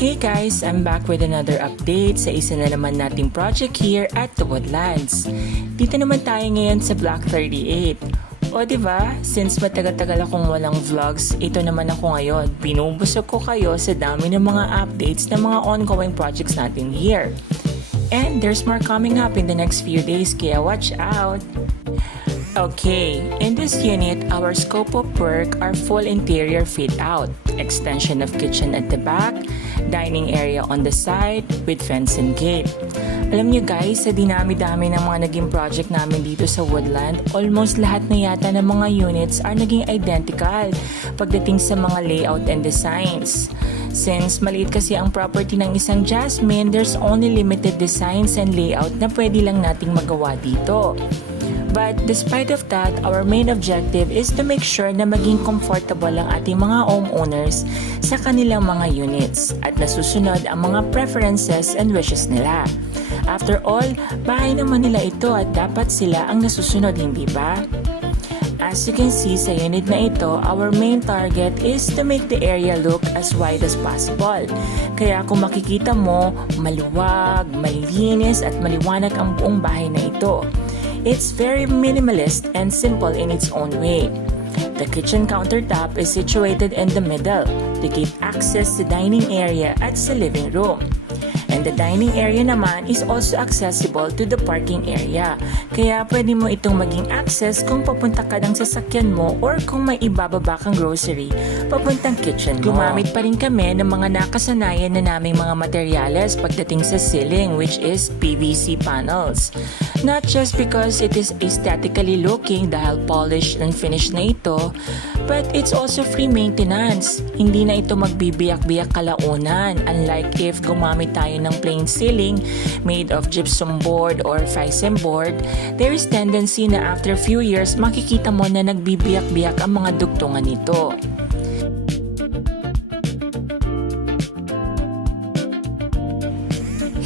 Hey guys! I'm back with another update sa isa na naman nating project here at The Woodlands. Dito naman tayo ngayon sa Block 38. O diba, since matagal-tagal akong walang vlogs, ito naman ako ngayon. Binubusog ko kayo sa dami ng mga updates ng mga ongoing projects natin here. And there's more coming up in the next few days, kaya watch out! Okay, in this unit, our scope of work are full interior fit out, extension of kitchen at the back, dining area on the side with fence and gate. Alam nyo guys, sa dinami-dami ng mga naging project namin dito sa Woodland, almost lahat na yata ng mga units are naging identical pagdating sa mga layout and designs. Since maliit kasi ang property ng isang Jasmine, there's only limited designs and layout na pwede lang nating magawa dito. But despite of that, our main objective is to make sure na maging comfortable ang ating mga homeowners sa kanilang mga units at nasusunod ang mga preferences and wishes nila. After all, bahay naman nila ito at dapat sila ang nasusunod, hindi ba? As you can see sa unit na ito, our main target is to make the area look as wide as possible. Kaya kung makikita mo, maluwag, malinis at maliwanag ang buong bahay na ito. It's very minimalist and simple in its own way. The kitchen countertop is situated in the middle to give access to dining area at sa living room. And the dining area naman is also accessible to the parking area. Kaya pwede mo itong maging access kung papunta ka ng sasakyan mo or kung may ibababa kang grocery papuntang kitchen mo. Gumamit pa rin kami ng mga nakasanayan na naming mga materyales pagdating sa ceiling, which is PVC panels. Not just because it is aesthetically looking dahil polished and finished na ito, but it's also free maintenance. Hindi na ito magbibiyak-biyak kalaunan, unlike if gumamit tayo ng plain ceiling made of gypsum board or FISM board. There is tendency na after few years makikita mo na nagbibiyak-biyak ang mga dugtungan nito.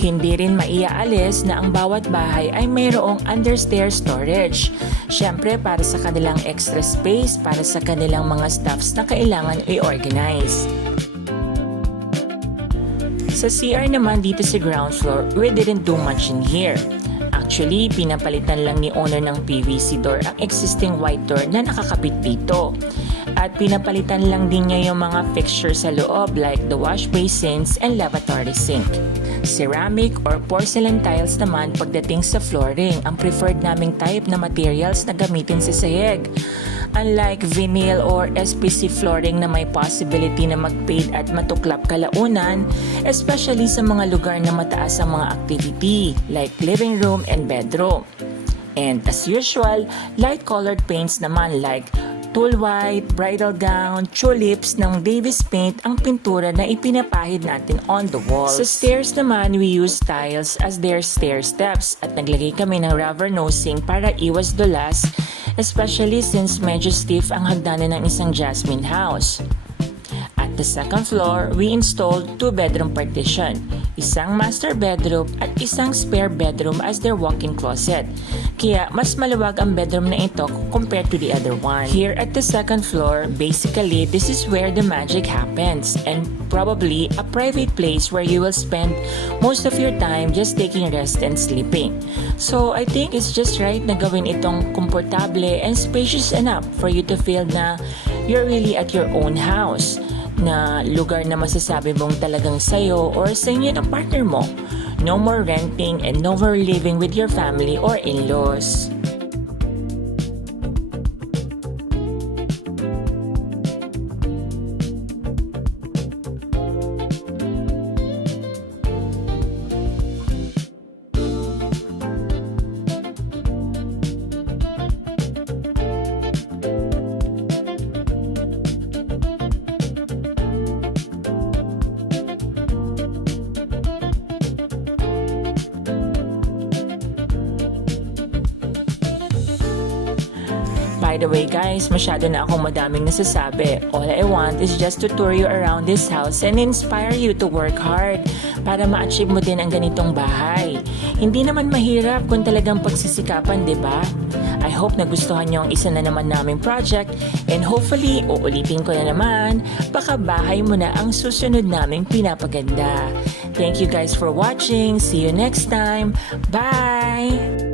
Hindi rin maiaalis na ang bawat bahay ay mayroong understairs storage. Siyempre para sa kanilang extra space para sa kanilang mga stuffs na kailangan i-organize. Sa CR naman dito sa ground floor, we didn't do much in here. Actually, pinapalitan lang ni owner ng PVC door ang existing white door na nakakapit dito. At pinapalitan lang din niya yung mga fixtures sa loob like the wash basins and lavatory sink. Ceramic or porcelain tiles naman pagdating sa flooring, ang preferred naming type na materials na gamitin sa sahig. Unlike vinyl or SPC flooring na may possibility na mag-fade at matuklap kalaunan, especially sa mga lugar na mataas ang mga activity like living room and bedroom. And as usual, light-colored paints naman like Tool White, Bridal Gown, Tulips ng Davis Paint ang pintura na ipinapahid natin on the walls. Sa stairs naman, we use tiles as their stair steps at naglagay kami ng rubber nosing para iwas dulas, especially since medyo stiff ang hagdanan ng isang Jasmine house. At the second floor, we installed 2-bedroom partition, isang master bedroom at isang spare bedroom as their walk-in closet. Kaya mas maluwag ang bedroom na ito compared to the other one. Here at the second floor, basically this is where the magic happens and probably a private place where you will spend most of your time just taking rest and sleeping. So I think it's just right na gawin itong komportable and spacious enough for you to feel na you're really at your own house, na lugar na masasabi mong talagang sayo or sa inyo ng partner mo. No more renting and no more living with your family or in-laws. By the way guys, masyado na akong madaming nasasabi. All I want is just to tour you around this house and inspire you to work hard para ma-achieve mo din ang ganitong bahay. Hindi naman mahirap kung talagang pagsisikapan, 'di ba? I hope nagustuhan nyo ang isa na naman naming project and hopefully, uulitin ko na naman, baka bahay mo na ang susunod naming pinapaganda. Thank you guys for watching. See you next time. Bye!